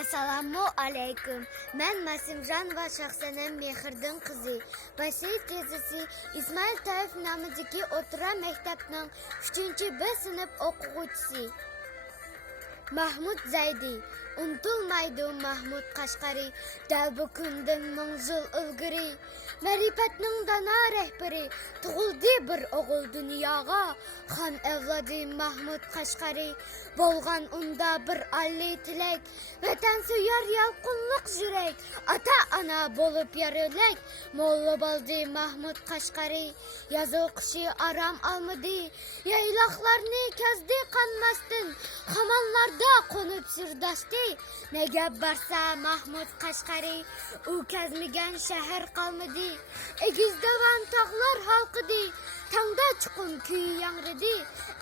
Assalamu alaikum. Ben Masimcan ve şahsenem Mehir'din kızı. Basit gezisi İsmail Taif namidagi o'rta maktabning 3-B sınıf o'quvchisi. Mahmud Zaydi. Unutulmaydi Mahmud Qashqari. Dal bu kundan manzil ilgari. Ma'rifatning dana rehbari. Tug'ildi bir o'g'il dunyoga. Xon avlodi Mahmud Qashqari. Bo'lgan unda bir ali tilak. Vatan suyar yalqinliq yurek. Ata ana bo'lib yarilak. Molla bo'ldi Mahmud Qashqari. Yoz o'qishi aram almadi. Yayloqlarni kezdi qanmasdin. Hamonlarda qo'nib surdashdi. Nega barsa Mahmud Qashqari. U kezmigan shahar qolmadi. Egizdavan tog'lar halqidi. Tangda chuqur kuy yangridi.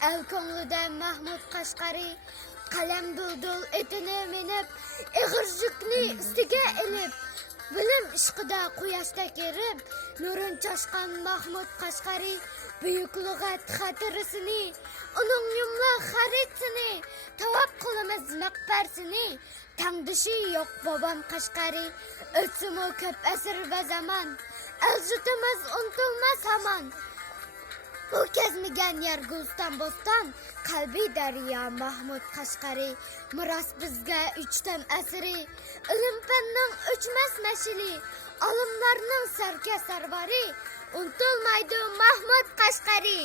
El ko'nglida Mahmud Qashqari. Qalam duldul etini minib, ig'ir ustiga ilib. Bilim ishqida quyoshda kerib, nurin chashqan Mahmud Qashqari. Buyuk lug'at xotirasini, uning yumli xaritini, tavab qilamiz maqbarsini. Tangdishi yo'q bobom Qashqari. O'tsin-u ko'p asr va zaman, ajdodimiz unutilmas hamon. Bu kezmigan yer Gulston Bo'ston, qalbi daryo Mahmud Qashqari. Miros bizga 3 asri, ilm fanning o'chmas mashili, olimlarning sarka sarvari. Unutilmaydi Mahmud Qashqari.